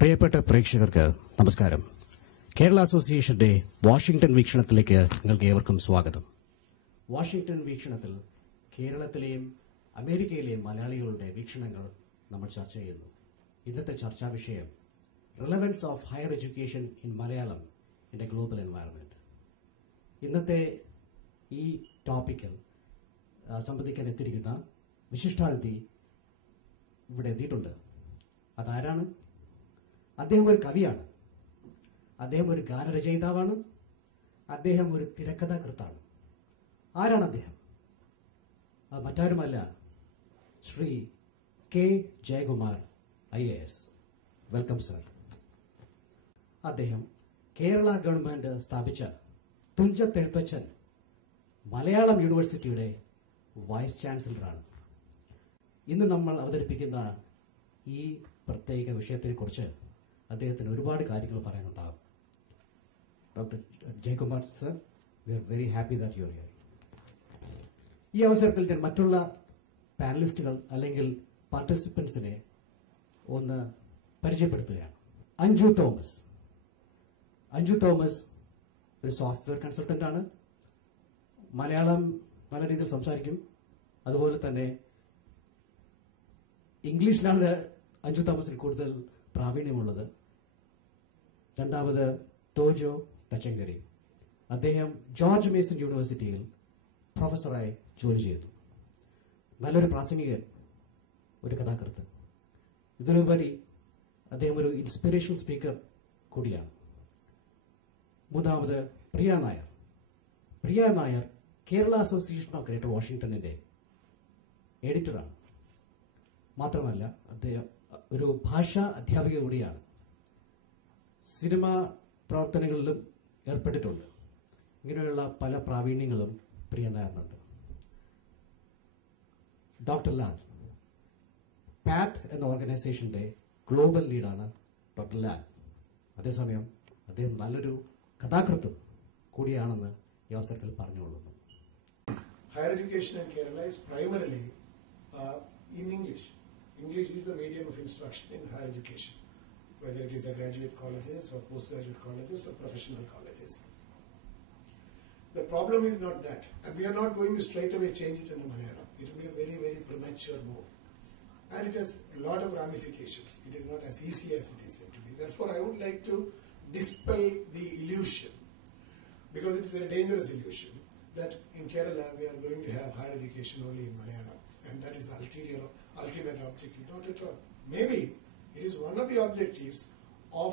പ്രിയപ്പെട്ട പ്രേക്ഷകർക്ക് നമസ്കാരം. കേരള അസോസിയേഷന്റെ വാഷിംഗ്ടൺ വീക്ഷണത്തിലേക്ക് നിങ്ങൾക്ക് ഏവർക്കും സ്വാഗതം. വാഷിംഗ്ടൺ വീക്ഷണത്തിൽ കേരളത്തിലെയും അമേരിക്കയിലെയും മലയാളികളുടെ വീക്ഷണങ്ങൾ നമ്മൾ ചർച്ച ചെയ്യുന്നു. ഇന്നത്തെ ചർച്ചാ വിഷയം relevance of higher education in Malayalam in A global environment. ഇന്നത്തെ ഈ ടോപ്പിക്കിൽ സംബന്ധിക്കാൻ എത്തിയിരിക്കുന്ന വിശിഷ്ടാതിഥി ഇവിടെ എത്തിയിട്ടുണ്ട്. അതാരാണ്? അദ്ദേഹം ഒരു കവിയാണ്, അദ്ദേഹം ഒരു ഗാനരചയിതാവാണ്, അദ്ദേഹം ഒരു തിരക്കഥാകൃത്താണ്. ആരാണ് അദ്ദേഹം? മറ്റാരുമല്ല, ശ്രീ കെ ജയകുമാർ IAS. Welcome sir. അദ്ദേഹം കേരള ഗവൺമെൻറ് സ്ഥാപിച്ച തുഞ്ചത്തെഴുത്തച്ഛൻ മലയാളം യൂണിവേഴ്സിറ്റിയുടെ വൈസ് ചാൻസലറാണ്. ഇന്ന് നമ്മൾ അവതരിപ്പിക്കുന്ന ഈ പ്രത്യേക വിഷയത്തെക്കുറിച്ച് അദ്ദേഹത്തിന് ഒരുപാട് കാര്യങ്ങൾ പറയാനുണ്ടാകും. Doctor Jayakumar sir, we are very happy that you are here. ഈ അവസരത്തിൽ ഞാൻ മറ്റുള്ള പാനലിസ്റ്റുകൾ അല്ലെങ്കിൽ പാർട്ടിസിപ്പൻസിനെ ഒന്ന് പരിചയപ്പെടുത്തുകയാണ്. അഞ്ജു തോമസ്. അഞ്ജു തോമസ് ഒരു സോഫ്റ്റ്വെയർ കൺസൾട്ടൻ്റാണ്. മലയാളം നല്ല രീതിയിൽ സംസാരിക്കും. അതുപോലെ തന്നെ ഇംഗ്ലീഷിലാണ് അഞ്ജു തോമസിന് കൂടുതൽ പ്രാവീണ്യമുള്ളത്. രണ്ടാമത് തോജോ തച്ചങ്കരി. അദ്ദേഹം ജോർജ് മേസൺ യൂണിവേഴ്സിറ്റിയിൽ പ്രൊഫസറായി ജോലി ചെയ്തു. നല്ലൊരു പ്രാസംഗികൻ, ഒരു കഥാകൃത്ത്. ഇതിനുപരി അദ്ദേഹം ഒരു ഇൻസ്പിറേഷണൽ സ്പീക്കർ കൂടിയാണ്. മൂന്നാമത് Priya Nair. Priya Nair Kerala association of greater വാഷിംഗ്ടണിൻ്റെ എഡിറ്ററാണ്. മാത്രമല്ല അദ്ദേഹം ഒരു ഭാഷാ അധ്യാപിക കൂടിയാണ്. സിനിമാ പ്രവർത്തനങ്ങളിലും ഏർപ്പെട്ടിട്ടുണ്ട്. ഇങ്ങനെയുള്ള പല പ്രാവീണ്യങ്ങളും പ്രിയ നായറിനുണ്ട്. ഡോക്ടർ ലാൽ. പാറ്റ് എന്ന ഓർഗനൈസേഷൻ്റെ ഗ്ലോബൽ ലീഡാണ് ഡോക്ടർ ലാൽ. അതേസമയം അദ്ദേഹം നല്ലൊരു കഥാകൃത്തും കൂടിയാണെന്ന് ഈ അവസരത്തിൽ പറഞ്ഞുകൊള്ളുന്നു. Higher education in Kerala is primarily in English. English is the medium of instruction in higher education, whether it is a graduate colleges or postgraduate colleges or professional colleges. The problem is not that, and we are not going to straight away change it in Malayalam. It will be a very, very premature move, and it has a lot of ramifications. It is not as easy as it is said to be. Therefore, I would like to dispel the illusion, because it is a very dangerous illusion, that in Kerala we are going to have higher education only in Malayalam, and that is the ultimate objective. Not at all. Maybe it is one of the objectives of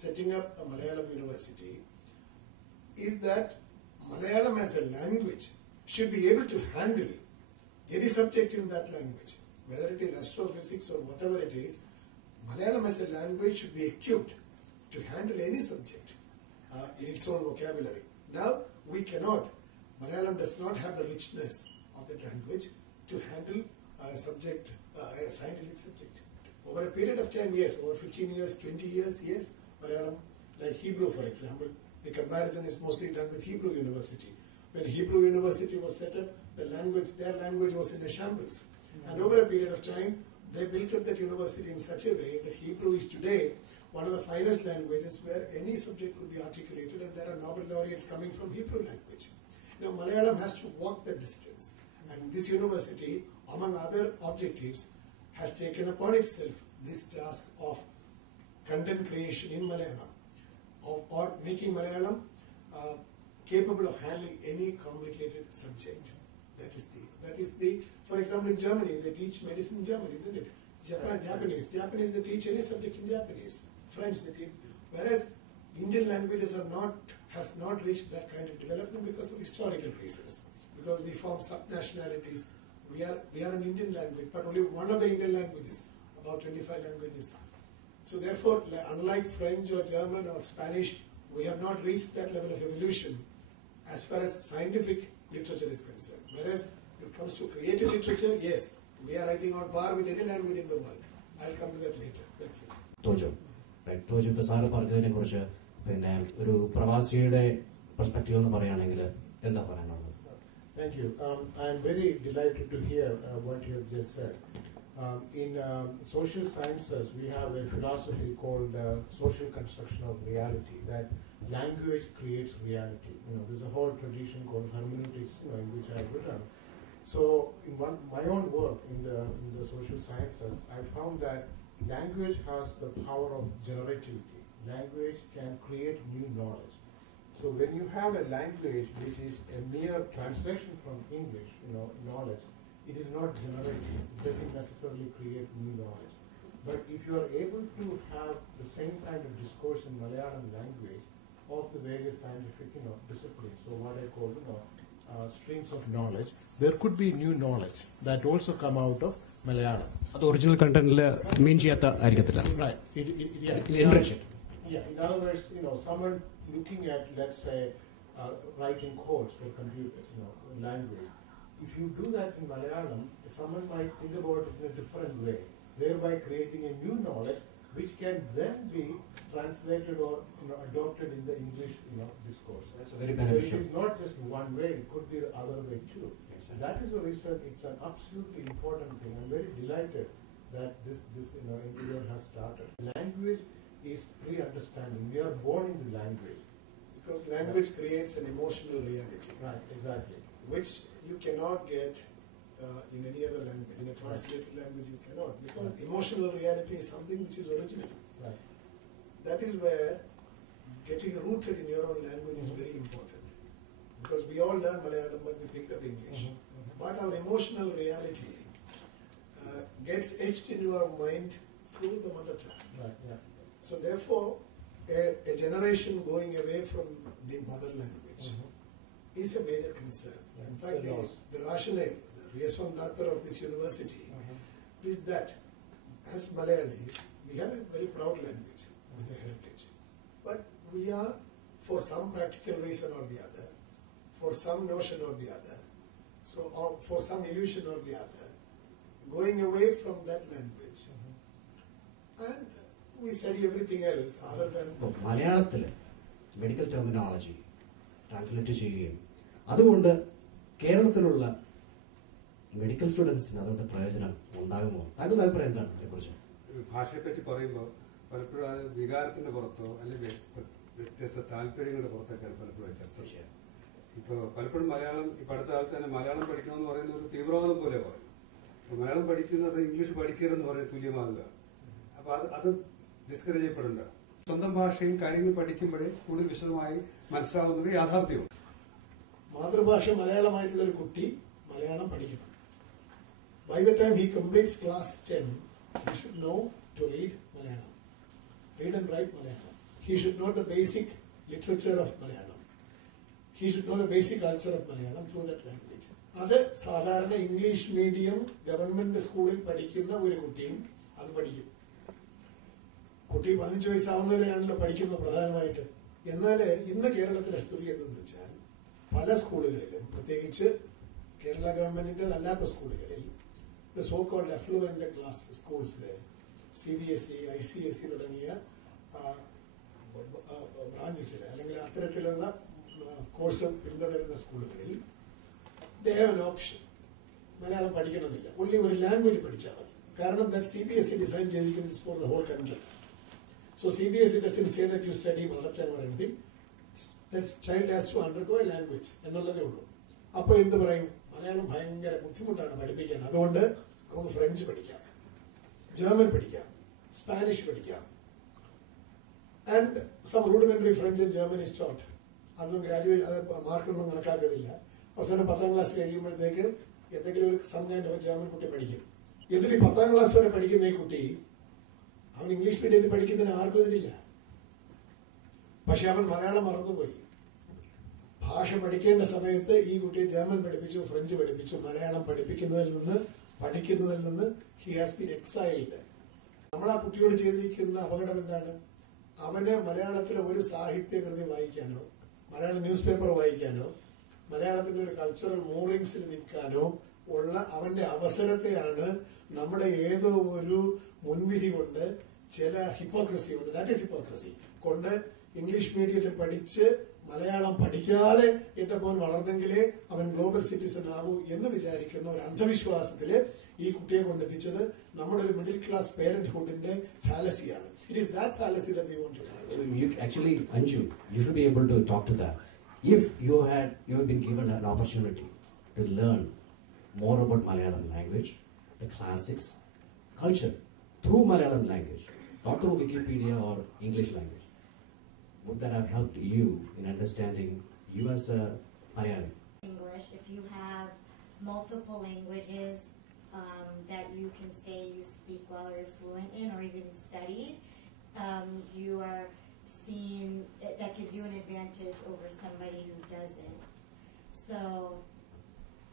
setting up a Malayalam university, is that Malayalam as a language should be able to handle any subject in that language, whether it is astrophysics or whatever it is. Malayalam as a language should be equipped to handle any subject in its own vocabulary. Now, we cannot. Malayalam does not have the richness of that language to handle a subject, a scientific subject. Over a period of time, yes, over 15 years, 20 years, yes, Malayalam, like Hebrew for example, the comparison is mostly done with Hebrew University. When Hebrew University was set up, their language was in a shambles. And over a period of time, they built up that university in such a way that Hebrew is today one of the finest languages where any subject could be articulated, and there are Nobel laureates coming from Hebrew language. Now Malayalam has to walk that distance, and this university, among other objectives, has taken upon itself this task of content creation in Malayalam, or making Malayalam capable of handling any complicated subject. That is the, for example, in Germany, they teach medicine in Germany, isn't it? Japanese, they teach any subject in Japanese. French, they teach. Whereas Indian languages has not reached that kind of development because of historical reasons. Because we form sub-nationalities. We are an Indian language, but only one of the Indian languages, about 25 languages. So therefore, unlike French or German or Spanish, we have not reached that level of evolution as far as scientific literature is concerned. Whereas when it comes to creative literature, yes, we are, I think, on par with any language in the world. I'll come to that later. That's it. തോജോ, തോജോ ഇപ്പോൾ സാറ് പറഞ്ഞതിനെ കുറിച്ച് പിന്നെ ഒരു പ്രവാസിയുടെ പെർസ്പെക്റ്റീവ് എന്ന് പറയുകയാണെങ്കിൽ എന്താ പറയാനുള്ളത്? Thank you. I am very delighted to hear what you have just said. In social sciences, we have a philosophy called social construction of reality, that language creates reality. There's a whole tradition called hermeneutics, in which I have written. So, in my own work in the social sciences, I found that language has the power of generativity. Language can create new knowledge. So, when you have a language which is a mere translation from English, knowledge, it is not generative. It doesn't necessarily create new knowledge. But if you are able to have the same kind of discourse in Malayalam language of the various scientific disciplines, so what I call streams of knowledge, there could be new knowledge that also come out of Malayalam. അത് ഒറിജിനൽ കണ്ടന്റിൽ മീൻ ചെയ്യാത്ത ആയിരിക്കത്തില്ല. Right. In other words, someone looking at, let's say, writing codes for computers, language. If you do that in Malayalam, someone might think about it in a different way, thereby creating a new knowledge which can then be translated or adopted in the English discourse. That's very beneficial. So it is not just one way; it could be the other way too. Yes, that is the reason it's an absolutely important thing. I'm very delighted that this endeavor has started. Language is pre-understanding. We are born into language. Because language creates an emotional reality. Right, exactly. Which you cannot get in any other language. In a translated language you cannot. Because emotional reality is something which is original. Right. That is where getting rooted in your own language is very important. Because we all learn Malayalam but we picked up English. But our emotional reality gets etched into our mind through the mother tongue. Right, yeah. So therefore, a generation going away from the mother language is a major concern. In fact, the rationale, the reason doctor of this university is that as Malayalis, we have a very proud language with a heritage. But we are, for some practical reason or the other, for some notion or the other, or for some illusion or the other, going away from that language. And we study everything else other than മലയാളത്തിൽ medical terminology translate ചെയ്യുകയും അതുകൊണ്ട് കേരളത്തിലുള്ള മെഡിക്കൽ സ്റ്റുഡൻസിന് അതുകൊണ്ട് പ്രയോജനം ഉണ്ടാകുമോ? താങ്കളുടെ അഭിപ്രായം എന്താണ് അതിനെക്കുറിച്ച്? ഭാഷയെപ്പറ്റി പറയുമ്പോൾ പലപ്പോഴും അത് വികാരത്തിന്റെ പുറത്തോ അല്ലെങ്കിൽ വ്യത്യസ്ത താല്പര്യങ്ങളുടെ പുറത്തൊക്കെയാണ് പലപ്പോഴും ചർച്ച ചെയ്യുക. ഇപ്പോൾ പലപ്പോഴും മലയാളം ഇപ്പം അടുത്ത കാലത്ത് തന്നെ മലയാളം പഠിക്കണമെന്ന് പറയുന്ന ഒരു തീവ്രവാദം പോലെ പറയും. മലയാളം പഠിക്കുന്നത് ഇംഗ്ലീഷ് പഠിക്കരുതെന്ന് പറയും തുല്യമാകുക. അപ്പോൾ അത് ഡിസ്കറേജ് ചെയ്യപ്പെടേണ്ട. സ്വന്തം ഭാഷയും കാര്യങ്ങൾ പഠിക്കുമ്പോഴേ കൂടുതൽ വിശദമായി മനസ്സിലാവുന്നൊരു യാഥാർത്ഥ്യവും. മാതൃഭാഷ മലയാളമായിട്ടുള്ള ഒരു കുട്ടി മലയാളം പഠിക്കണം. By the time he completes class 10, he should know to read Malayalam, read and write Malayalam. He should know the basic literature of Malayalam. He should know the basic culture of Malayalam through that language. അത് സാധാരണ English medium government സ്കൂളിൽ പഠിക്കുന്ന ഒരു കുട്ടിയും അത് പഠിക്കും. കുട്ടി 15 വയസ്സാവുന്നവരെയാണല്ലോ പഠിക്കുന്നത് പ്രധാനമായിട്ട്. എന്നാൽ ഇന്ന് കേരളത്തിലെ സ്ഥിതി എന്തെന്ന് വെച്ചാൽ പല സ്കൂളുകളിലും, പ്രത്യേകിച്ച് കേരള ഗവൺമെന്റിന്റെ അല്ലാത്ത സ്കൂളുകളിൽ, the so called affluent class സ്കൂൾസിലെ CBSE, ICSE തുടങ്ങിയ ബ്രാഞ്ചസിൽ അല്ലെങ്കിൽ അത്തരത്തിലുള്ള കോഴ്സ് പിന്തുടരുന്ന സ്കൂളുകളിൽ they have an option. Malayalam പഠിക്കണമെന്നില്ല, only ഒരു ലാംഗ്വേജ് പഠിച്ചാൽ മതി. കാരണം that CBSE ഡിസൈൻ ചെയ്തിരിക്കുന്നത് for the whole country. So CBSE doesn't say that you study mother tongue or anything. That child has to undergo a language എന്നുള്ളതേ ഉള്ളൂ. അപ്പോൾ എന്ത് പറയും? മലയാളം ഭയങ്കര ബുദ്ധിമുട്ടാണ് പഠിപ്പിക്കാൻ, അതുകൊണ്ട് നമുക്ക് ഫ്രഞ്ച് പഠിക്കാം, ജർമ്മൻ പഠിക്കാം, സ്പാനിഷ് പഠിക്കാം. And some rudimentary French and German is taught. അതൊന്നും ഗ്രാജുവേറ്റ്, അത് മാർക്കൊന്നും കണക്കാക്കുന്നില്ല. അവസാനം 10ാം ക്ലാസ് കഴിയുമ്പോഴത്തേക്ക് എന്തെങ്കിലും ഒരു സം കൈൻഡ് ഓഫ് ജർമ്മൻ കുട്ടി പഠിക്കും. എന്നിട്ട് 10ാം ക്ലാസ് വരെ പഠിക്കുന്ന ഈ കുട്ടി അവൻ ഇംഗ്ലീഷ് മീഡിയത്തിൽ പഠിക്കുന്നതിന് ആർക്കും എതിരില്ല. പക്ഷെ അവൻ മലയാളം മറന്നുപോയി. ഭാഷ പഠിക്കേണ്ട സമയത്ത് ഈ കുട്ടിയെ ജർമ്മൻ പഠിപ്പിച്ചു, ഫ്രഞ്ച് പഠിപ്പിച്ചു. മലയാളം പഠിക്കുന്നതിൽ നിന്ന് ഹി ഹാസ് ബീൻ എക്സൈൽഡ്. നമ്മൾ ആ കുട്ടിയോട് ചെയ്തിരിക്കുന്ന അപകടം എന്താണ്? അവന് മലയാളത്തിലെ ഒരു സാഹിത്യകൃതി വായിക്കാനോ, മലയാളം ന്യൂസ് പേപ്പർ വായിക്കാനോ, മലയാളത്തിന്റെ ഒരു കൾച്ചറൽ മൂവിങ്സിൽ നിൽക്കാനോ ഉള്ള അവന്റെ അവസരത്തെയാണ് നമ്മുടെ ഏതോ ഒരു മുൻവിധി കൊണ്ട്, ചില ഹിപ്പോക്രസി കൊണ്ട്, ദാറ്റ് ഈസ് ഹിപ്പോക്രസി കൊണ്ട്, ഇംഗ്ലീഷ് മീഡിയത്തിൽ പഠിച്ച് മലയാളം പഠിക്കാതെ എന്റെ മോൻ വളർന്നെങ്കിലേ അവൻ ഗ്ലോബൽ സിറ്റിസൺ ആകൂ എന്ന് വിചാരിക്കുന്ന ഒരു അന്ധവിശ്വാസത്തില് ഈ കുട്ടിയെ കൊണ്ടെത്തിച്ചത് നമ്മുടെ ഒരു മിഡിൽ ക്ലാസ് പേരന്റ്ഹുഡിന്റെ ഫാലസിയാണ്. It is that fallacy that we want to correct. You actually, Anju, you should be able to talk to that. If you have been given an opportunity to learn more about Malayalam language, the classics, culture, through Malayalam language, not through Wikipedia or English language, would that have helped you in understanding you as a Malayali? English, if you have multiple languages that you can say you speak well or you're fluent in or even studied, you are seen, that gives you an advantage over somebody who doesn't. So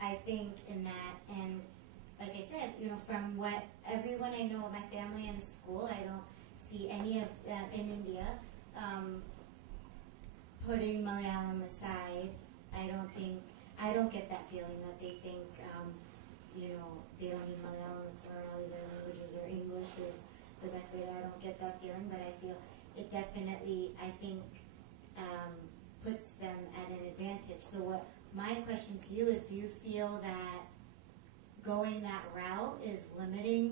I think in that, and like I said, from what everyone I know, my family and school, I don't see any of them in India putting Malayalam aside. I don't get that feeling that they think, they don't need Malayalam and learn all these other languages or English is the best way. I don't get that feeling, but I feel it definitely, I think, puts them at an advantage. So what my question to you is, do you feel that going that route is limiting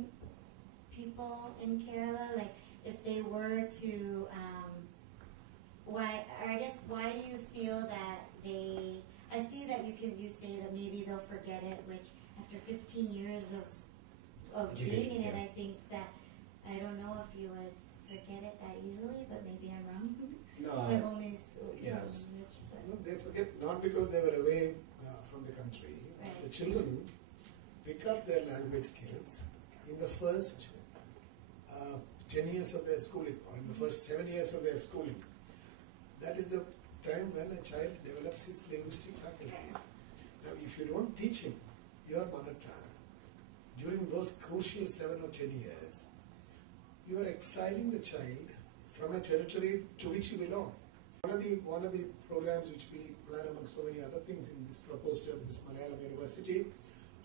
people in Kerala? Like, if they were to, why do you feel that I see that you say that maybe they'll forget it, which after 15 years of being in it, I think that, I don't know if you would forget it that easily, but maybe I'm wrong. No, I've only yes. They forget not because they were away from the country. Right. The children pick up their language skills in the first 10 years of their schooling, or in the first 7 years of their schooling. That is the time when a child develops his linguistic faculties. Now, if you don't teach him your mother tongue during those crucial 7 or 10 years, you are exiling the child from a territory to which he belongs. One of the programs which we plan among so many other things in this proposed of this Malayalam University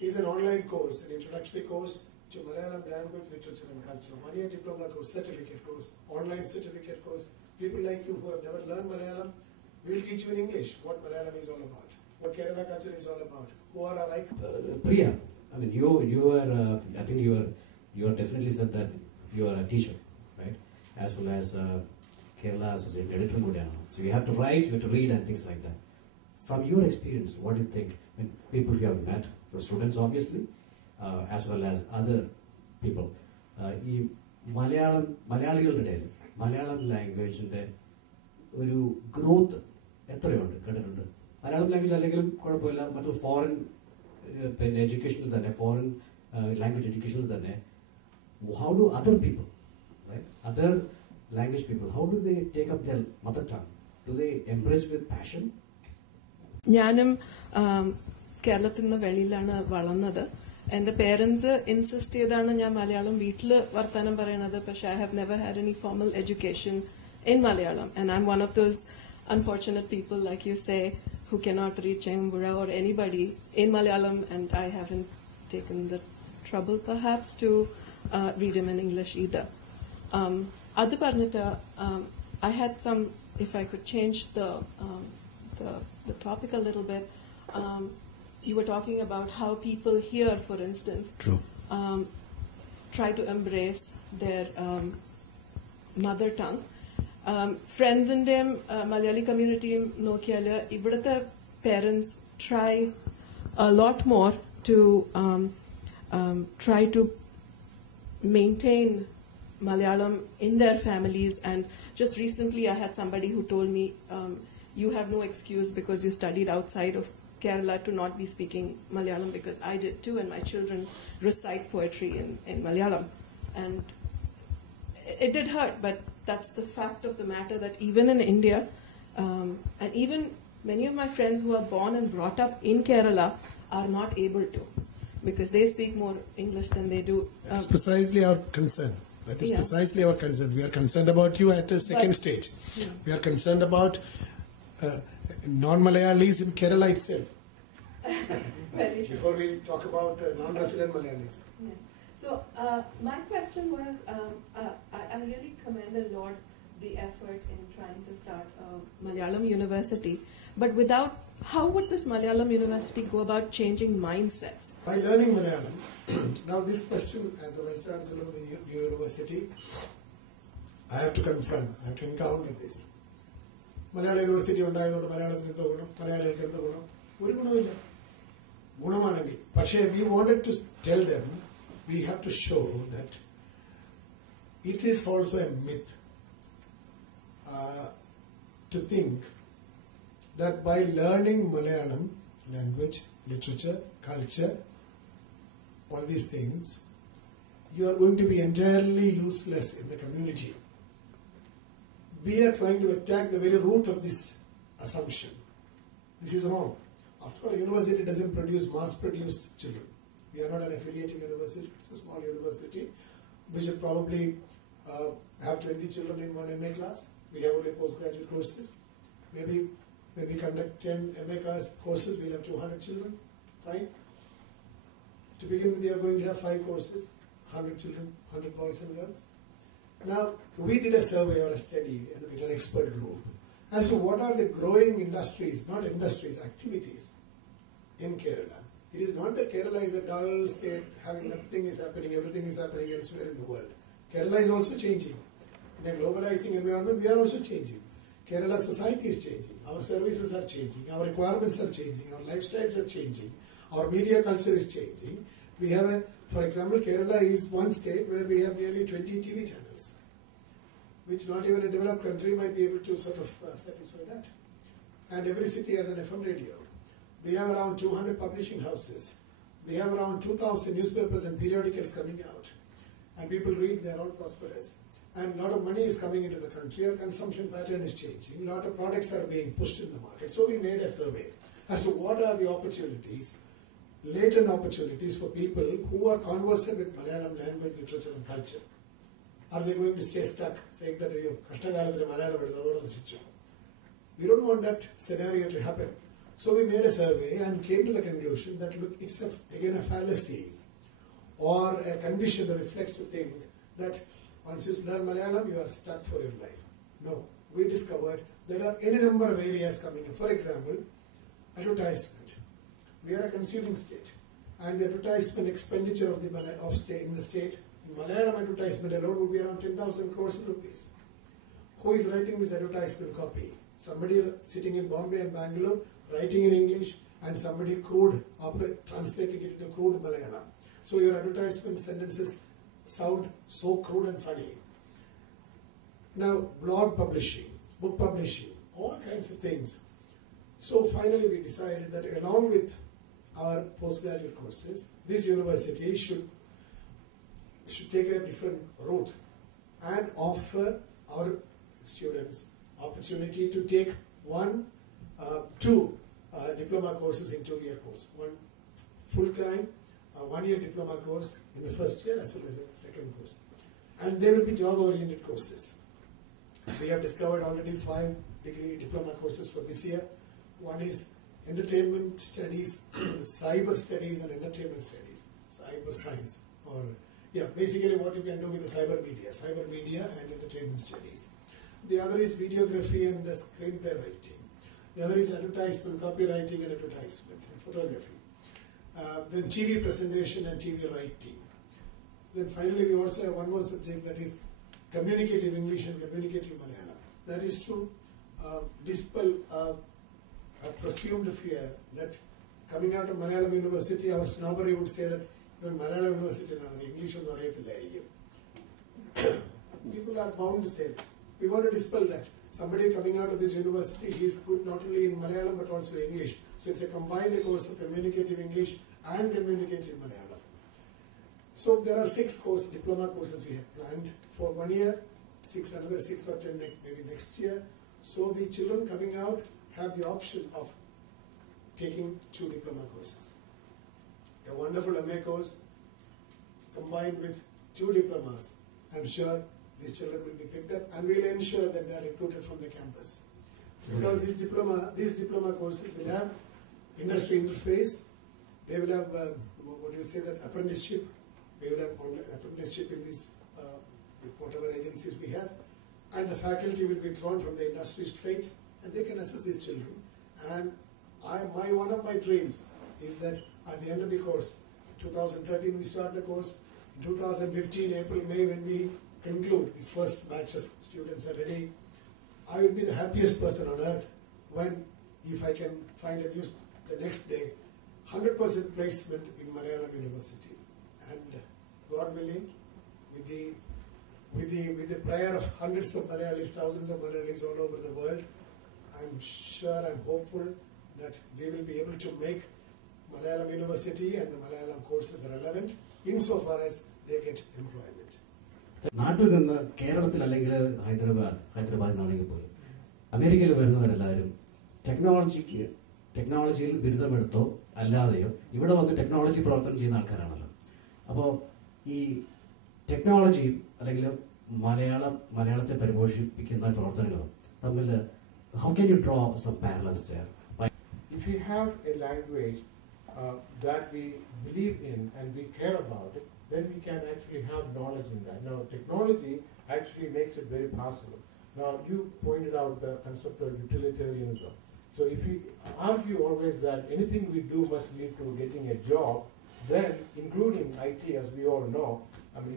is an online course, an introductory course to Malayalam language, literature and culture. 1-year diploma course, certificate course, online certificate course. People like you who have never learned Malayalam, we'll teach you in English what Malayalam is all about, what Kerala culture is all about, who are our icons. Priya, I mean, you are, I think you are definitely said that you are a teacher, right? As well as Kerala Association editor. So you have to write, you have to read and things like that. From your experience, what do you think? I mean, people you have met, the students obviously, as well as other people. ഈ മലയാളികളുടെ ഇടയിൽ മലയാളം ലാംഗ്വേജിൻ്റെ ഒരു ഗ്രോത്ത് എത്രയുണ്ട് കണ്ടിട്ടുണ്ട്? മലയാളം ലാംഗ്വേജ് അല്ലെങ്കിലും കുഴപ്പമില്ല, മറ്റു ഫോറിൻ പിന്നെ എഡ്യൂക്കേഷനിൽ തന്നെ, ഫോറിൻ ലാംഗ്വേജ് എഡ്യൂക്കേഷനിൽ തന്നെ, how do other people, right, other language people, how do they take up their mother tongue? Do they embrace with passion? ഞാനും കേരളത്തിൽ നിന്ന് വെളിയിലാണ് വളർന്നത്. എൻ്റെ പേരൻസ് ഇൻസിസ്റ്റ് ചെയ്താണ് ഞാൻ മലയാളം വീട്ടിൽ വർത്താനം പറയണത്. പക്ഷെ I have never had any formal education in Malayalam. And I M one of those unfortunate people, like you say, who cannot read Chengambura or anybody in Malayalam, and I haven't taken the trouble perhaps to read him in English either. Adu parnita, I had some, if I could change the topic a little bit, you were talking about how people here, for instance, try to embrace their mother tongue. Friends in them, Malayali community നോക്കിയാല് ഇവിടുത്തെ parents try a lot more to try to maintain Malayalam in their families. And just recently I had somebody who told me, you have no excuse because you studied outside of Kerala to not be speaking Malayalam, because I did too, and my children recite poetry in Malayalam. And it did hurt, but that's the fact of the matter, that even in India, and even many of my friends who are born and brought up in Kerala are not able to, because they speak more English than they do. That's precisely our concern. That is precisely our concern. We are concerned about you at a second stage. Yeah. We are concerned about non-Malayalis in Kerala itself. Before we talk about non-resident Malayalis. Yeah. So my question was, I really commend and laud the effort in trying to start a Malayalam university, but without how would this Malayalam University go about changing mindsets? By learning Malayalam, now this question, as the Vice Chancellor of the new university, I have to confront, I have to encounter this. Malayalam University ഉണ്ടായതുകൊണ്ട് മലയാളത്തിന് എന്തോ ഗുണം, മലയാളികൾക്ക് എന്തോ ഗുണം? ഒരു ഗുണമില്ല. ഗുണമാണെങ്കിൽ, പക്ഷേ we wanted to tell them, we have to show that it is also a myth to think that by learning Malayalam language, literature, culture, all these things, you are going to be entirely useless in the community. We are trying to attack the very root of this assumption. This is wrong. After all, university doesn't produce mass-produced children. We are not an affiliating university. It's a small university. We should probably have 20 children in one MA class. We have only postgraduate courses. Maybe when we conduct 10 MA courses, we'll have 200 children. Fine. To begin with, we are going to have 5 courses, 100 children, 100 boys and girls. Now, we did a survey or a study with an expert group as to what are the growing industries, not industries, activities in Kerala. It is not that Kerala is a dull state, having nothing is happening, everything is happening elsewhere in the world. Kerala is also changing. In a globalizing environment, we are also changing. Kerala society is changing. Our services are changing. Our requirements are changing. Our lifestyles are changing. Our media culture is changing. We have for example, Kerala is one state where we have nearly 20 TV channels, which not even a developed country might be able to sort of satisfy that. And every city has an FM radio. We have around 200 publishing houses. We have around 2,000 newspapers and periodicals coming out. And people read, they are all prosperous. And a lot of money is coming into the country. Our consumption pattern is changing. A lot of products are being pushed in the market. So we made a survey as to what are the opportunities, latent opportunities for people who are conversant with Malayalam language, literature and culture. Are they going to stay stuck, saying that we don't want that scenario to happen. So we made a survey and came to the conclusion that look, it's again a fallacy or a condition that reflects to think that once you learn Malayalam, you are stuck for your life. No, we discovered there are any number of areas coming in. For example, advertisement. We are a consuming state, and the advertisement expenditure of the state in the state, in Malayalam advertisement alone, would be around 10,000 crores rupees. Who is writing this advertisement copy? Somebody sitting in Bombay and Bangalore, writing in English, and somebody translating it into crude Malayalam. So your advertisement sentences sound so crude and funny. Now, blog publishing, book publishing, all kinds of things. So finally we decided that along with our postgraduate courses, this university should take a different route and offer our students opportunity to take two diploma courses in 2-year course. One full-time, 1-year diploma course in the first year as well as a second course. And they will be job-oriented courses. We have discovered already 5 degree diploma courses for this year. One is entertainment studies, cyber studies and entertainment studies, cyber science, or basically what you can do with the cyber media and entertainment studies. The other is videography and screenplay writing. The other is advertisement, copywriting and advertisement and photography. Then TV presentation and TV writing. Then finally we also have one more subject, that is communicative English and communicative Malayalam. That is to dispel a presumed fear that coming out of Malayalam University, our snobbery would say that even Malayalam University is English or people are bound to say this. We want to dispel that. Somebody coming out of this university, he is good not only in Malayalam but also English. So it's a combined course of communicative English and communicative Malayalam. So there are 6 diploma courses we have planned for 1 year, another 6 or 10 maybe next year. So the children coming out have the option of taking 2 diploma courses. A wonderful MA course combined with 2 diplomas. I'm sure these children will be picked up and we'll ensure that they are recruited from the campus. Because these diploma courses will have industry interface, they will have, apprenticeship. We will have apprenticeship in these, whatever agencies we have, and the faculty will be drawn from the industry straight, and they can assist these children and One of my dreams is that at the end of the course, in 2013 we start the course, in 2015, April, May, when we conclude, this first batch of students are ready, I will be the happiest person on earth when, if I can find a news the next day, 100% placement in Malayalam University. And God willing, with the prayer of hundreds of Malayalis, thousands of Malayalis all over the world, I'm sure, I'm hopeful that we will be able to make Malayalam University and the Malayalam courses relevant insofar as they get employment. നാട്ടിൽ നിന്ന് കേരളത്തിൽ അല്ലെങ്കിൽ ഹൈദരാബാദിലാണെങ്കിൽ പോലും അമേരിക്കയിൽ വരുന്നവരെല്ലാവരും ടെക്നോളജിയിൽ ബിരുദമെടുത്തോ അല്ലാതെയോ ഇവിടെ വന്ന് ടെക്നോളജി പ്രവർത്തനം ചെയ്യുന്ന ആൾക്കാരാണല്ലോ. അപ്പോൾ ഈ ടെക്നോളജി അല്ലെങ്കിൽ മലയാളത്തെ പരിപോഷിപ്പിക്കുന്ന പ്രവർത്തനങ്ങളും തമ്മിൽ how can you draw some parallels there? If you have a language that we believe in and we care about it, then we can actually have knowledge in that. Now, technology actually makes it very possible. Now, you pointed out the concept of utilitarianism. So, if we argue always that anything we do must lead to getting a job, then, including IT, as we all know,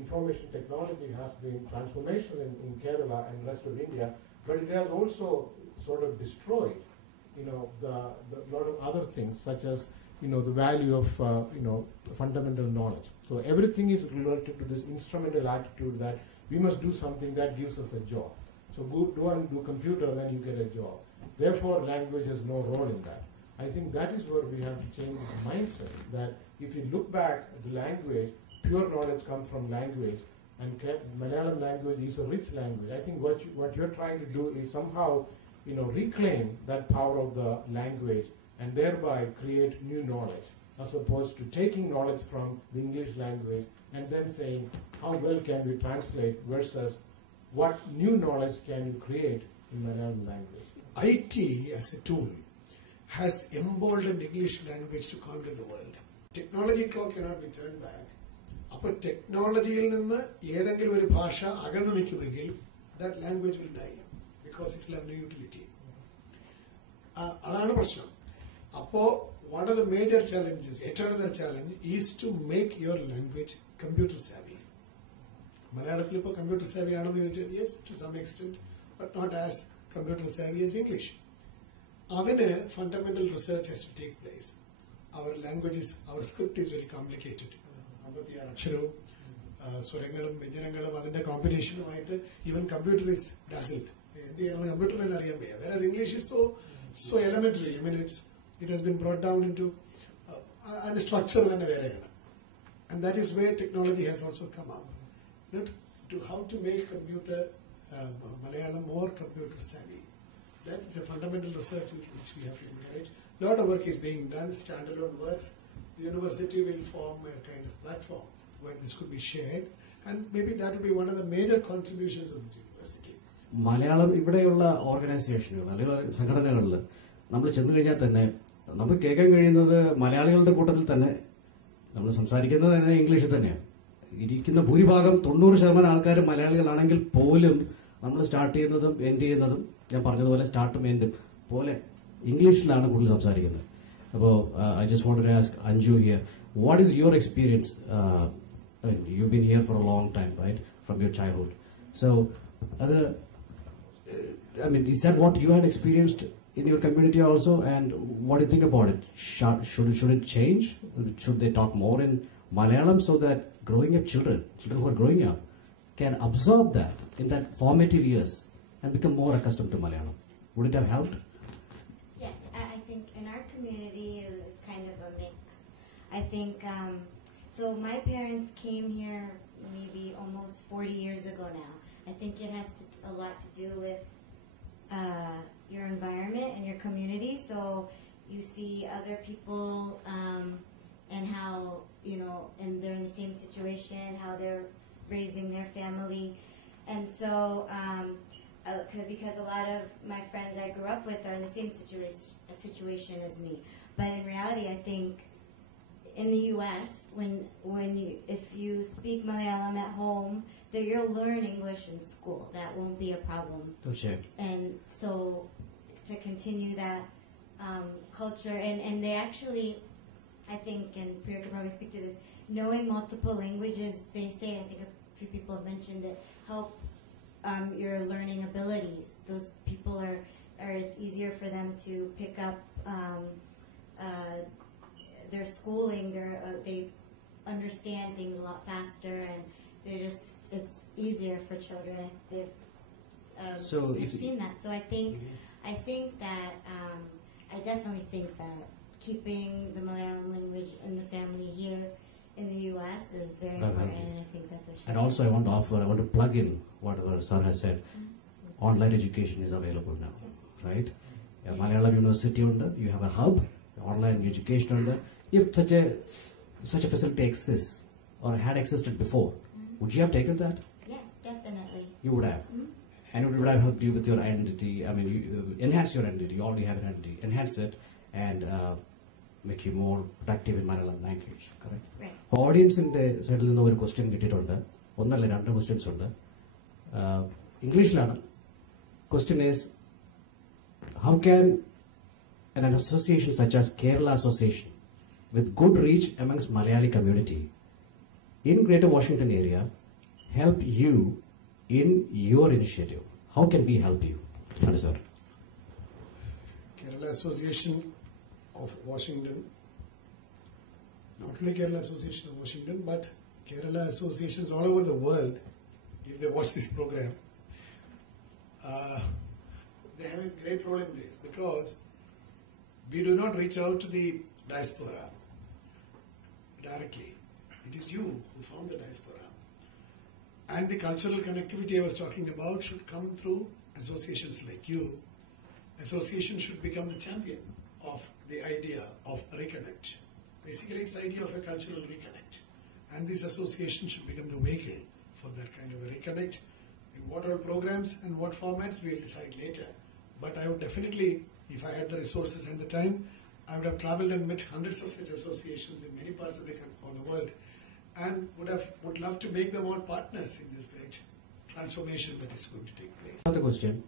information technology has been transformational in Kerala and the rest of India, but it has also sort of destroyed, the lot of other things, such as, the value of, fundamental knowledge. So everything is related to this instrumental attitude that we must do something that gives us a job. So go and do computer, then you get a job. Therefore, language has no role in that. I think that is where we have to change this mindset, that if you look back at the language, pure knowledge comes from language, and Malayalam language is a rich language. I think what you're trying to do is somehow, reclaim that power of the language and thereby create new knowledge, as opposed to taking knowledge from the English language and then saying, how well can we translate versus what new knowledge can you create in Malayalam language? IT as a tool has emboldened English language to conquer the world. Technology clock cannot be turned back. അപ്പോൾ ടെക്നോളജിയിൽ നിന്ന് ഏതെങ്കിലും ഒരു ഭാഷ അകന്നു നിൽക്കുമെങ്കിൽ that language will die because it will have no utility. അതാണ് പ്രശ്നം. അപ്പോൾ one of the major challenges, another challenge, is to make your language computer savvy. മലയാളത്തിൽ ഇപ്പോൾ computer savvy ആണെന്ന് ചോദിച്ചാൽ yes, to some extent, but not as computer savvy as English. അതിന് fundamental research has to take place. Our script is very complicated. 56 അക്ഷരവും സ്വരങ്ങളും വ്യഞ്ജനങ്ങളും അതിൻ്റെ കോമ്പിനേഷനുമായിട്ട് ഈവൻ കമ്പ്യൂട്ടർ ഇസ് ഡസൽഡ്. എന്ത് ചെയ്യണമെന്ന് കമ്പ്യൂട്ടറിന് അറിയാൻ വയ്യ. whereas English is so elementary. I mean, it has been brought down into and the structure തന്നെ വേറെയാണ്. And that is where technology has also come up. To how to make Malayalam more computer savvy. That is a fundamental research which we have to encourage. A lot of work is being done, standalone works. The university will form a kind of platform where this could be shared, and maybe that will be one of the major contributions of this university. Malayalam ഇവിടെയുള്ള ഓർഗനൈസേഷനുകൾ അല്ലെങ്കിൽ സംഘടനകളിൽ നമ്മൾ ചെന്ന് കഴിഞ്ഞാൽ തന്നെ നമുക്ക് കേൾക്കാൻ കഴിയുന്നത് മലയാളികളുടെ കൂട്ടത്തിൽ തന്നെ നമ്മൾ സംസാരിക്കുന്നത് തന്നെ ഇംഗ്ലീഷിൽ തന്നെയാണ്. ഇരിക്കുന്ന ഭൂരിഭാഗം 90% ആൾക്കാർ മലയാളികളാണെങ്കിൽ പോലും നമ്മൾ സ്റ്റാർട്ട് ചെയ്യുന്നതും എൻഡ് ചെയ്യുന്നതും ഞാൻ പറഞ്ഞതുപോലെ സ്റ്റാർട്ടും എൻഡും പോലെ ഇംഗ്ലീഷിലാണ് കൂടുതൽ സംസാരിക്കുന്നത്. അപ്പോൾ I just wanted to ask Anju here, what is your experience? I mean, you've been here for a long time, right? From your childhood. So, is that what you had experienced in your community also? And what do you think about it? Should it change? Should they talk more in Malayalam so that growing up children who are growing up can absorb that in that formative years and become more accustomed to Malayalam? Would it have helped? Yes, I think in our community it was kind of a mix. I think, so my parents came here maybe almost 40 years ago now. I think it has a lot to do with your environment and your community. So you see other people and how, and they're in the same situation, how they're raising their family. And so, because a lot of my friends I grew up with are in the same situation as me. But in reality, I think in the U.S., if you speak Malayalam at home, that you'll learn English in school. That won't be a problem. Sure. And so, to continue that culture, and they actually, I think, and Priya could probably speak to this, knowing multiple languages, they say, I think a few people have mentioned it, help your learning abilities. Those people are it's easier for them to pick up their schooling, they understand things a lot faster, and it's easier for children. They've seen that. So I think that I definitely think that keeping the Malayalam language in the family here in the U.S. is very important, and I think that's what she. And also, I want to plug in whatever Sir has said. Mm-hmm. Online education is available now, right? Yeah, Malayalam University you have a hub, online education under. If such a facility exists or had existed before, would you have taken that? Yes, definitely. You would have. And it would have helped you with your identity. I mean, you enhance your identity. You already have an identity. Enhance it and make you more productive in Malayalam language. Correct? Right. Audience in the side of question kittitundu. Onnalla rendu questions undu. English lana. Question is, how can an association such as Kerala Association with good reach amongst Malayali community in Greater Washington area help you in your initiative? How can we help you? Sir. Kerala Association of Washington, not only Kerala Association of Washington, but Kerala associations all over the world, if they watch this program, they have a great role in place, because we do not reach out to the diaspora directly. It is you who found the diaspora. And the cultural connectivity I was talking about should come through associations like you. Association should become the champion of the idea of reconnect. Basically, it's the idea of a cultural reconnect. And this association should become the vehicle for that kind of a reconnect. In what all programs and what formats, we'll decide later. But I would definitely, if I had the resources and the time, I would have traveled and met hundreds of such associations in many parts of the world, and would love to make them all partners in this great transformation that is going to take place. Another question: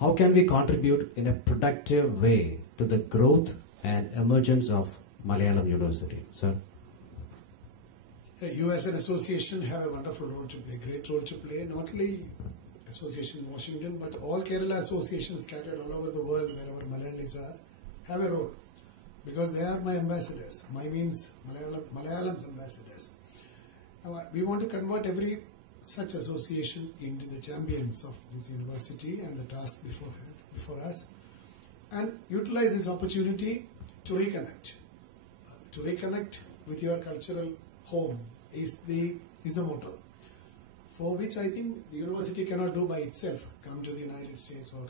how can we contribute in a productive way to the growth and emergence of Malayalam University, sir? You as an association have a wonderful role to play, great role to play. Not only Association in Washington, but all Kerala associations scattered all over the world, wherever Malayalis are, have a role, because they are my ambassadors. My means Malayalam's ambassadors. Now, we want to convert every such association into the champions of this university and the task before us, and utilize this opportunity to reconnect. To reconnect with your cultural home is the motto, for which I think the university cannot do by itself, come to the United States or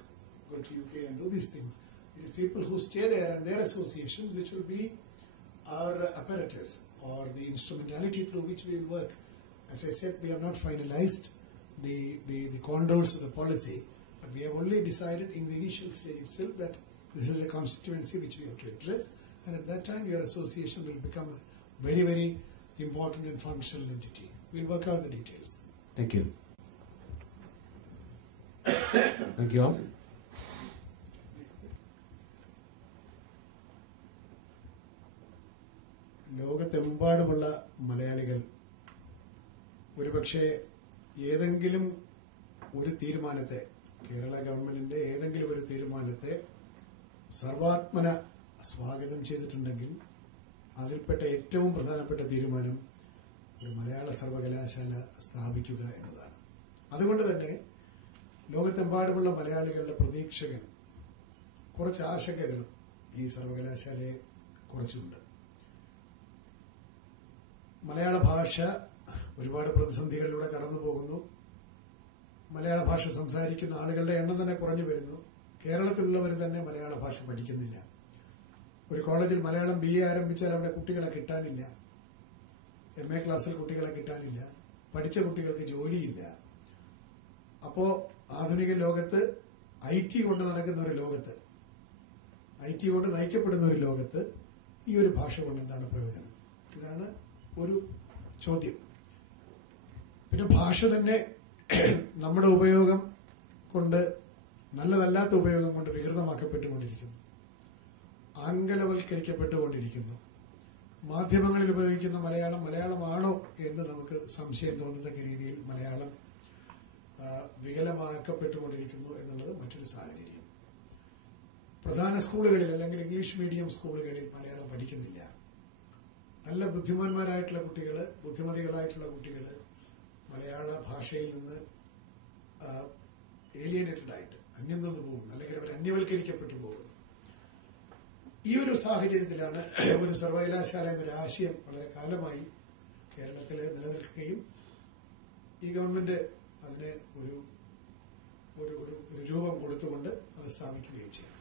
go to UK and do these things. It is people who stay there and their associations which will be our apparatus or the instrumentality through which we will work. As I said, we have not finalized the contours of the policy, but we have only decided in the initial stage itself that this is a constituency which we have to address, and at that time your association will become a very, very important and functional entity. We will work out the details. Thank you. Thank you all. ലോകത്തെമ്പാടുമുള്ള മലയാളികൾ ഒരുപക്ഷെ ഏതെങ്കിലും ഒരു തീരുമാനത്തെ, കേരള ഗവൺമെൻറ്റിൻ്റെ ഏതെങ്കിലും ഒരു തീരുമാനത്തെ സർവാത്മന സ്വാഗതം ചെയ്തിട്ടുണ്ടെങ്കിൽ അതിൽപ്പെട്ട ഏറ്റവും പ്രധാനപ്പെട്ട തീരുമാനം ഒരു മലയാള സർവകലാശാല സ്ഥാപിക്കുക എന്നതാണ്. അതുകൊണ്ട് തന്നെ ലോകത്തെമ്പാടുമുള്ള മലയാളികളുടെ പ്രതീക്ഷകൾ, കുറച്ച് ആശങ്കകളും ഈ സർവകലാശാലയെ കുറിച്ചുണ്ട്. മലയാള ഭാഷ ഒരുപാട് പ്രതിസന്ധികളിലൂടെ കടന്നു പോകുന്നു. മലയാള ഭാഷ സംസാരിക്കുന്ന ആളുകളുടെ എണ്ണം തന്നെ കുറഞ്ഞു വരുന്നു. കേരളത്തിലുള്ളവർ തന്നെ മലയാള ഭാഷ പഠിക്കുന്നില്ല. ഒരു കോളേജിൽ മലയാളം BA ആരംഭിച്ചാൽ അവിടെ കുട്ടികളെ കിട്ടാനില്ല. MA ക്ലാസ്സിൽ കുട്ടികളെ കിട്ടാനില്ല. പഠിച്ച കുട്ടികൾക്ക് ജോലിയില്ല. അപ്പോൾ ആധുനിക ലോകത്ത് IT കൊണ്ട് നടക്കുന്ന ഒരു ലോകത്ത്, IT കൊണ്ട് നയിക്കപ്പെടുന്ന ഒരു ലോകത്ത് ഈ ഒരു ഭാഷ കൊണ്ട് എന്താണ് പ്രയോജനം? ഇതാണ് ഒരു ചോദ്യം. പിന്നെ ഭാഷ തന്നെ നമ്മുടെ ഉപയോഗം കൊണ്ട്, നല്ലതല്ലാത്ത ഉപയോഗം കൊണ്ട് വികൃതമാക്കപ്പെട്ടുകൊണ്ടിരിക്കുന്നു. ആംഗലവൽക്കരിക്കപ്പെട്ടുകൊണ്ടിരിക്കുന്നു. മാധ്യമങ്ങളിൽ ഉപയോഗിക്കുന്ന മലയാളം മലയാളമാണോ എന്ന് നമുക്ക് സംശയം തോന്നത്തക്ക രീതിയിൽ മലയാളം വികലമാക്കപ്പെട്ടുകൊണ്ടിരിക്കുന്നു എന്നുള്ളത് മറ്റൊരു സാഹചര്യം. പ്രധാന സ്കൂളുകളിൽ അല്ലെങ്കിൽ ഇംഗ്ലീഷ് മീഡിയം സ്കൂളുകളിൽ മലയാളം പഠിക്കുന്നില്ല. നല്ല ബുദ്ധിമാന്മാരായിട്ടുള്ള കുട്ടികൾ, ബുദ്ധിമതികളായിട്ടുള്ള കുട്ടികൾ മലയാള ഭാഷയിൽ നിന്ന് ഏലിയനേറ്റഡ് ആയിട്ട് അന്യം നിന്ന് പോകുന്നു, അല്ലെങ്കിൽ അവർ അന്യവൽക്കരിക്കപ്പെട്ടു പോകുന്നു. ഈ ഒരു സാഹചര്യത്തിലാണ് ഒരു സർവകലാശാല എന്നൊരു ആശയം വളരെ കാലമായി കേരളത്തിൽ നിലനിൽക്കുകയും ഈ ഗവൺമെൻറ് അതിന് ഒരു ഒരു ഒരു രൂപം കൊടുത്തുകൊണ്ട് അത് സ്ഥാപിക്കുകയും ചെയ്തു.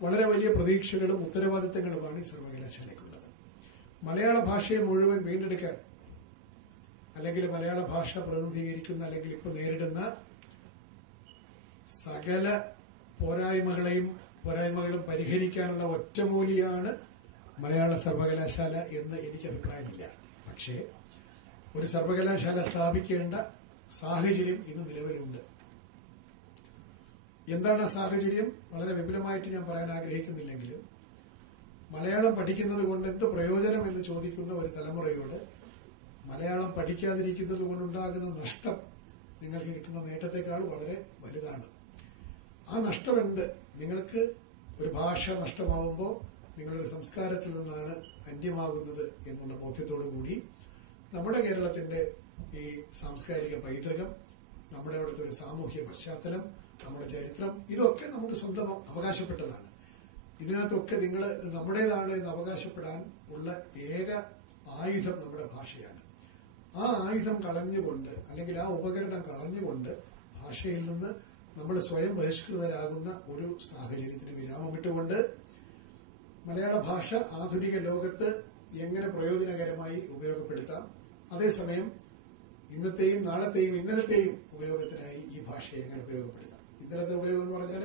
വളരെ വലിയ പ്രതീക്ഷകളും ഉത്തരവാദിത്തങ്ങളുമാണ് ഈ സർവകലാശാലയ്ക്കുള്ളത്. മലയാള ഭാഷയെ മുഴുവൻ വീണ്ടെടുക്കാൻ, അല്ലെങ്കിൽ മലയാള ഭാഷ പ്രതിനിധീകരിക്കുന്ന അല്ലെങ്കിൽ ഇപ്പോൾ നേരിടുന്ന സകല പോരായ്മകളും പരിഹരിക്കാനുള്ള ഒറ്റമൂലിയാണ് മലയാള സർവകലാശാല എന്ന് എനിക്ക് അഭിപ്രായമില്ല. പക്ഷേ ഒരു സർവകലാശാല സ്ഥാപിക്കേണ്ട സാഹചര്യം ഇന്ന് നിലവിലുണ്ട്. എന്താണ് ആ സാഹചര്യം? വളരെ വിപുലമായിട്ട് ഞാൻ പറയാൻ ആഗ്രഹിക്കുന്നില്ലെങ്കിലും മലയാളം പഠിക്കുന്നത് കൊണ്ട് എന്ത് പ്രയോജനം എന്ന് ചോദിക്കുന്ന ഒരു തലമുറയോട് മലയാളം പഠിക്കാതിരിക്കുന്നത് കൊണ്ടുണ്ടാകുന്ന നഷ്ടം നിങ്ങൾക്ക് കിട്ടുന്ന നേട്ടത്തെക്കാൾ വളരെ വലുതാണ്. ആ നഷ്ടം എന്ത്? നിങ്ങൾക്ക് ഒരു ഭാഷ നഷ്ടമാവുമ്പോൾ നിങ്ങളുടെ സംസ്കാരത്തിൽ നിന്നാണ് അന്യമാകുന്നത് എന്നുള്ള ബോധ്യത്തോടു കൂടി നമ്മുടെ കേരളത്തിൻ്റെ ഈ സാംസ്കാരിക പൈതൃകം, നമ്മുടെ അവിടുത്തെ ഒരു സാമൂഹ്യ പശ്ചാത്തലം, നമ്മുടെ ചരിത്രം, ഇതൊക്കെ നമുക്ക് സ്വന്തം അവകാശപ്പെട്ടതാണ്. ഇതിനകത്തൊക്കെ നിങ്ങൾ നമ്മുടേതാണ് എന്ന് അവകാശപ്പെടാൻ ഉള്ള ഏക ആയുധം നമ്മുടെ ഭാഷയാണ്. ആ ആയുധം കളഞ്ഞുകൊണ്ട്, അല്ലെങ്കിൽ ആ ഉപകരണം കളഞ്ഞുകൊണ്ട് ഭാഷയിൽ നിന്ന് നമ്മൾ സ്വയം ബഹിഷ്കൃതരാകുന്ന ഒരു സാഹചര്യത്തിന് വിരാമമിട്ടുകൊണ്ട് മലയാള ഭാഷ ആധുനിക ലോകത്ത് എങ്ങനെ പ്രയോജനകരമായി ഉപയോഗപ്പെടുത്താം, അതേസമയം ഇന്നത്തെയും നാളത്തെയും ഇന്നലത്തെയും ഉപയോഗത്തിനായി ഈ ഭാഷയെ എങ്ങനെ ഉപയോഗപ്പെടുത്താം. ഇന്നലത്തെ ഉപയോഗം എന്ന് പറഞ്ഞാൽ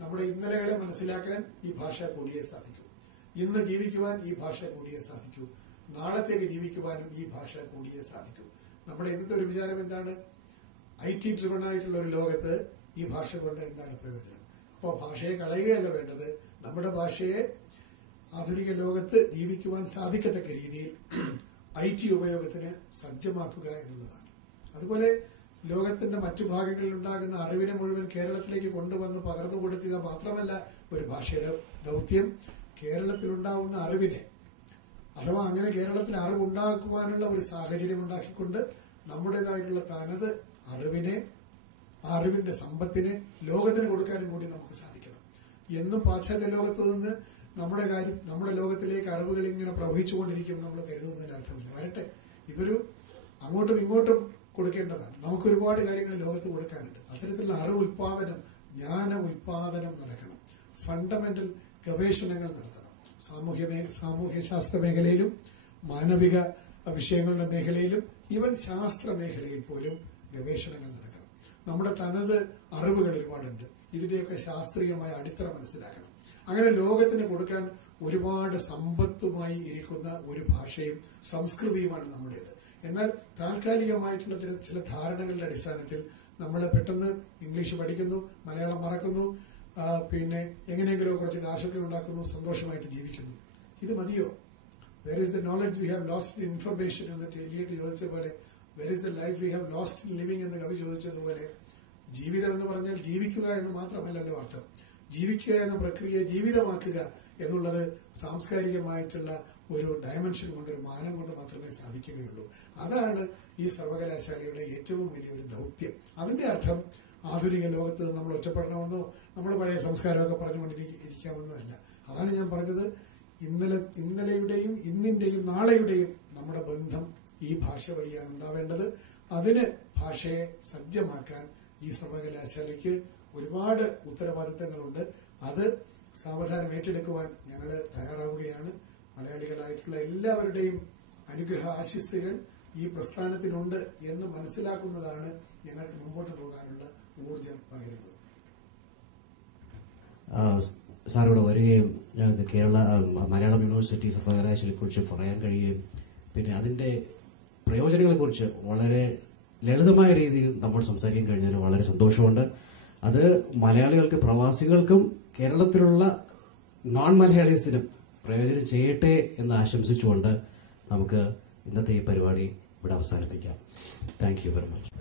നമ്മുടെ ഇന്നലകളെ മനസ്സിലാക്കാൻ ഈ ഭാഷ കൂടിയേ സാധിക്കൂ. ഇന്ന് ജീവിക്കുവാൻ ഈ ഭാഷ കൂടിയേ സാധിക്കൂ. നാളത്തേക്ക് ജീവിക്കുവാനും ഈ ഭാഷ കൂടിയേ സാധിക്കൂ. നമ്മുടെ ഇന്നത്തെ ഒരു വിചാരം എന്താണ്? IT ഡ്രിവൺ ആയിട്ടുള്ള ഒരു ലോകത്ത് ഈ ഭാഷ കൊണ്ട് എന്താണ് പ്രയോജനം? അപ്പോൾ ഭാഷയെ കളയുകയല്ല വേണ്ടത്, നമ്മുടെ ഭാഷയെ ആധുനിക ലോകത്ത് ജീവിക്കുവാൻ സാധിക്കത്തക്ക രീതിയിൽ IT ഉപയോഗത്തിന് സജ്ജമാക്കുക എന്നുള്ളതാണ്. അതുപോലെ ലോകത്തിൻ്റെ മറ്റു ഭാഗങ്ങളിൽ ഉണ്ടാകുന്ന അറിവിനെ മുഴുവൻ കേരളത്തിലേക്ക് കൊണ്ടുവന്ന് പകർന്നു കൊടുക്കുക മാത്രമല്ല ഒരു ഭാഷയുടെ ദൗത്യം. കേരളത്തിലുണ്ടാവുന്ന അറിവിനെ, അഥവാ അങ്ങനെ കേരളത്തിൽ അറിവുണ്ടാക്കുവാനുള്ള ഒരു സാഹചര്യം ഉണ്ടാക്കിക്കൊണ്ട് നമ്മുടേതായിട്ടുള്ള തനത് അറിവിനെ, ആ അറിവിൻ്റെ സമ്പത്തിനെ ലോകത്തിന് കൊടുക്കാനും കൂടി നമുക്ക് സാധിക്കണം. എന്നും പാശ്ചാത്യ ലോകത്ത് നിന്ന് നമ്മുടെ ലോകത്തിലേക്ക് അറിവുകൾ ഇങ്ങനെ പ്രവഹിച്ചുകൊണ്ടിരിക്കും നമ്മൾ കരുതുന്നതിന് അർത്ഥമില്ല. വരട്ടെ, ഇതൊരു അങ്ങോട്ടും ഇങ്ങോട്ടും കൊടുക്കേണ്ടതാണ്. നമുക്കൊരുപാട് കാര്യങ്ങൾ ലോകത്ത് കൊടുക്കാനുണ്ട്. അത്തരത്തിലുള്ള അറിവ് ഉൽപാദനം, ജ്ഞാന ഉൽപാദനം നടക്കണം. ഫണ്ടമെൻ്റൽ ഗവേഷണങ്ങൾ നടത്തണം. സാമൂഹ്യശാസ്ത്ര മേഖലയിലും മാനവിക വിഷയങ്ങളുടെ മേഖലയിലും ഈവൻ ശാസ്ത്ര മേഖലയിൽ പോലും ഗവേഷണങ്ങൾ നടക്കണം. നമ്മുടെ തനത് അറിവുകൾ ഒരുപാടുണ്ട്. ഇതിൻ്റെയൊക്കെ ശാസ്ത്രീയമായ അടിത്തറ മനസ്സിലാക്കണം. അങ്ങനെ ലോകത്തിന് കൊടുക്കാൻ ഒരുപാട് സമ്പത്തുമായി ഇരിക്കുന്ന ഒരു ഭാഷയും സംസ്കൃതിയുമാണ് നമ്മുടേത്. എന്നാൽ താൽക്കാലികമായിട്ടുള്ള ചില ധാരണകളുടെ അടിസ്ഥാനത്തിൽ നമ്മൾ പെട്ടെന്ന് ഇംഗ്ലീഷ് പഠിക്കുന്നു, മലയാളം മറക്കുന്നു, പിന്നെ എങ്ങനെയെങ്കിലും കുറച്ച് കാശൊക്കെ ഉണ്ടാക്കുന്നു, സന്തോഷമായിട്ട് ജീവിക്കുന്നു. ഇത് മതിയോ? Where is the knowledge we have lost in information എന്ന് എലിയട്ട് ചോദിച്ച പോലെ, where is the life we have lost in living എന്ന് കവി ചോദിച്ചതുപോലെ, ജീവിതം എന്ന് പറഞ്ഞാൽ ജീവിക്കുക എന്ന് മാത്രമല്ലല്ലോ അർത്ഥം. ജീവിക്കുക എന്ന പ്രക്രിയയെ ജീവിതമാക്കുക എന്നുള്ളത് സാംസ്കാരികമായിട്ടുള്ള ഒരു ഡയമെൻഷൻ കൊണ്ട്, ഒരു മാനം കൊണ്ട് മാത്രമേ സാധിക്കുകയുള്ളൂ. അതാണ് ഈ സർവകലാശാലയുടെ ഏറ്റവും വലിയൊരു ദൗത്യം. അതിൻ്റെ അർത്ഥം ആധുനിക ലോകത്ത് നമ്മൾ ഒറ്റപ്പെടണമെന്നോ നമ്മൾ പഴയ സംസ്കാരമൊക്കെ പറഞ്ഞുകൊണ്ടിരിക്കാമെന്നോ അല്ല. അതാണ് ഞാൻ പറഞ്ഞത്, ഇന്നലെയുടെയും ഇന്നിൻ്റെയും നാളെയുടെയും നമ്മുടെ ബന്ധം ഈ ഭാഷ വഴിയാണ് ഉണ്ടാവേണ്ടത്. അതിന് ഭാഷയെ സജ്ജമാക്കാൻ ഈ സർവകലാശാലയ്ക്ക് ഒരുപാട് ഉത്തരവാദിത്തങ്ങളുണ്ട്. അത് സാവധാനം ഏറ്റെടുക്കുവാൻ ഞങ്ങൾ തയ്യാറാവുകയാണ്. മലയാളികളായിട്ടുള്ള എല്ലാവരുടെയും അനുഗ്രഹ ആശിസ്സുകൾ ഈ പ്രസ്ഥാനത്തിനുണ്ട് എന്ന് മനസ്സിലാക്കുന്നതാണ് ഞങ്ങൾക്ക് മുമ്പോട്ട് പോകാനുള്ള ഊർജം പകരുന്നത്. സാറിവിടെ വരികയും ഞങ്ങൾക്ക് മലയാളം യൂണിവേഴ്സിറ്റി സർവകലാശാലയെക്കുറിച്ച് പറയാൻ കഴിയുകയും പിന്നെ അതിൻ്റെ പ്രയോജനങ്ങളെക്കുറിച്ച് വളരെ ലളിതമായ രീതിയിൽ നമ്മൾ സംസാരിക്കാൻ കഴിഞ്ഞതിൽ വളരെ സന്തോഷമുണ്ട്. അത് മലയാളികൾക്ക്, പ്രവാസികൾക്കും കേരളത്തിലുള്ള നോൺ മലയാളീസിനും പ്രയോജനം ചെയ്യട്ടെ എന്ന് ആശംസിച്ചുകൊണ്ട് നമുക്ക് ഇന്നത്തെ ഈ പരിപാടി ഇവിടെ അവസാനിപ്പിക്കാം. Thank you very much.